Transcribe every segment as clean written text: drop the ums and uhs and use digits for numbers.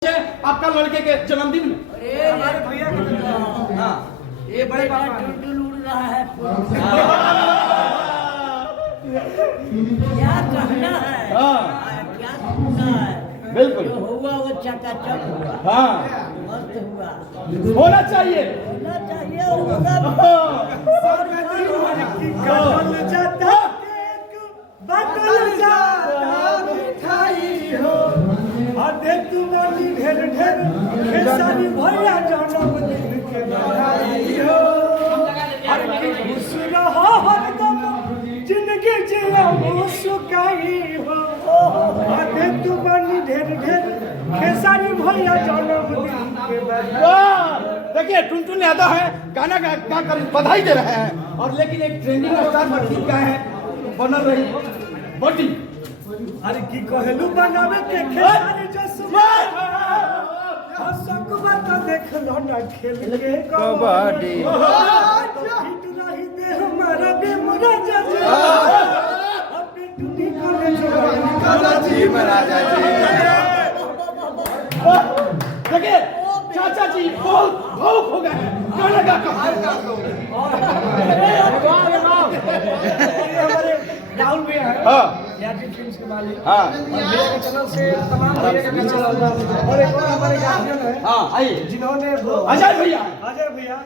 आपका लड़के के जन्मदिन में। अरे हमारे भैया हाँ ये बड़े टुलटुल उड़ रहा है। क्या कहना है, क्या कहना है। बिल्कुल जो हुआ वो चकाचक हुआ। हाँ मस्त हुआ, होना चाहिए। होना चाहिए और होगा भी। बटल जाता मिठाई हो अरे तुम्हारी ढेर ढेर खेसारी भैया जन्मदिन के बधाई हो अरे की खुश रहो हरदम जिंदगी जियो मुस्काई हो अरे तुम्हारी ढेर ढेर खेसारी भैया जन्मदिन के बधाई। वाह! देखिए टुनटुन यादव है, गाना गा कर बधाई दे रहे हैं और लेकिन एक ट्रेंडिंग स्टार पर गीत गाए हैं, बनल रही बॉडी। अरे की कहलू बनावे के खेसारी जसमा हसक बात देख लो ना खेल के कबड्डी हिट रही दे हमारा बे मुरा जजा अब टूटी करे जो जी महाराजा जी। देखिए चाचा जी बहुत भावुक हो गए हैं गाना गा कर। हमारे राहुल भैया है हाँ यात्री फिल्म्स के मालिक हाँ और भैया के चैनल से तमाम भैया का चैनल और एक और हमारे गार्जियन है हाँ आइए जिन्होंने अजय भैया। अजय भैया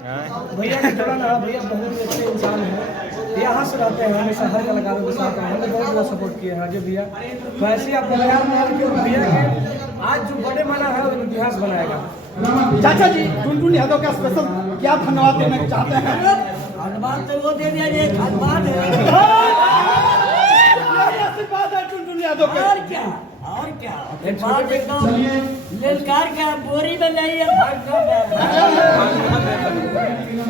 भैया के जोड़ा ना भैया बहुत ही अच्छे इंसान हैं, यहाँ से रहते हैं हमेशा हर कलाकारों के साथ हमने बहुत ज़्यादा सपोर्ट किया है अजय भैया। तो ऐसे ही आपको तैयार में कि भैया के आज जो बड़े मना है वो इतिहास बनाएगा। चाचा जी टुनटुन यादव का स्पेशल क्या धन्यवाद देना चाहते हैं? धन्यवाद तो वो दे दिया, ये धन्यवाद है। आशीर्वाद है टुनटुन यादव के। और क्या, और क्या बात एकदम ललकार का बोरी में नहीं है, भागना में।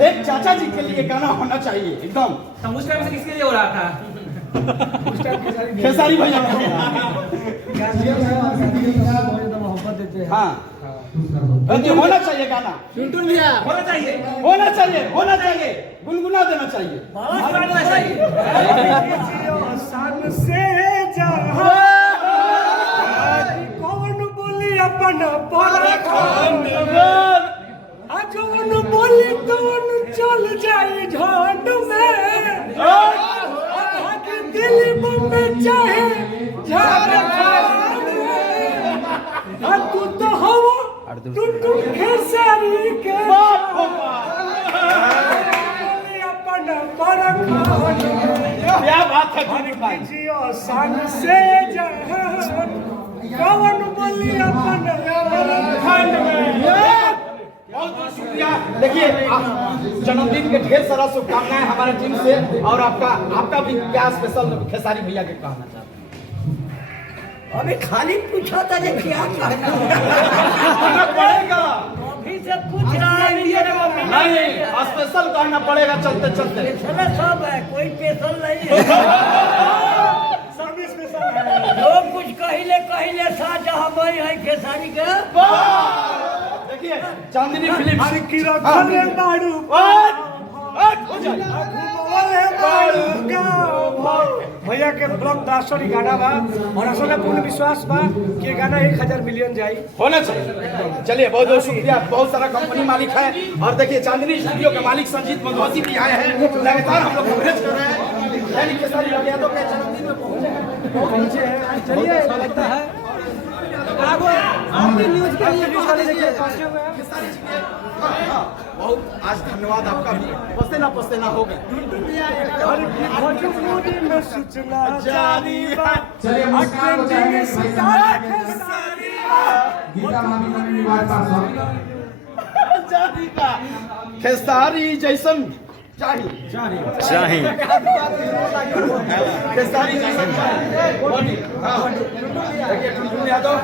एक चाचा जी के लिए गाना होना चाहिए एकदम। तो उस टाइम से किसके लिए हो रहा था? खेसारी भैया गार्जियन है और गार्जियन को बहुत ज़्यादा मोहब्बत देते हैं। हाँ ये होना चाहिए गाना। टुनटुन भैया होना चाहिए, होना चाहिए, होना चाहिए, गुनगुना देना चाहिए। होना चाहिए। सन से जहाँ कौन बोली अपन परखान जौन बोली तौन चल जाई झंड में दिल में चाहे झारखंड में तू तो हवा टुनटुन खेसारी के अपन परखान क्या बात है टुनटुन भाई। जियो सन से जहाँ कौन बोली अपन परखान में। बहुत बहुत शुक्रिया। देखिए जन्मदिन के ढेर सारा शुभकामनाएं हमारे टीम से और आपका भी क्या स्पेशल खेसारी भैया के कहना चाहते हैं? अभी खाली पूछा था ये क्या कहना पड़ेगा अभी से पूछ रहा है नहीं, स्पेशल कहना पड़ेगा चलते चलते। चलो सब है, कोई स्पेशल नहीं है। सब स्पेशल है। जो कुछ कहिले साजा भाई है खेसारी के। देखिए चांदनी फिल्म हर की रखले बाड़ू हो जाए घुमवले बाड़ू गाँव। भैया के ब्लॉकबस्टर गाना बा और असल में पूर्ण विश्वास बा कि ये गाना 1000 मिलियन जाई। होना चाहिए। चलिए बहुत बहुत शुक्रिया। बहुत सारा कंपनी मालिक है और देखिए चांदनी स्टूडियो के मालिक संजीत मधुवती भी आए हैं, लगातार हम लोग कवरेज कर रहे हैं। यानी खेसारी यादव के जन्मदिन में पहुंचे हैं। चलिए लगता है आपकी न्यूज के लिए पहुंचे हुए हैं। बहुत आज धन्यवाद आपका भी। पसेना हो गए। भोजपुरी में सूचना जारी बा चलिए मुस्कान को चाहिए सितारा खेसारी गीता महामंडल निवास पास जारी का खेसारी जैसन चाहिए खेसारी जैसन चाहिए। हाँ। देखिए टुनटुन यादव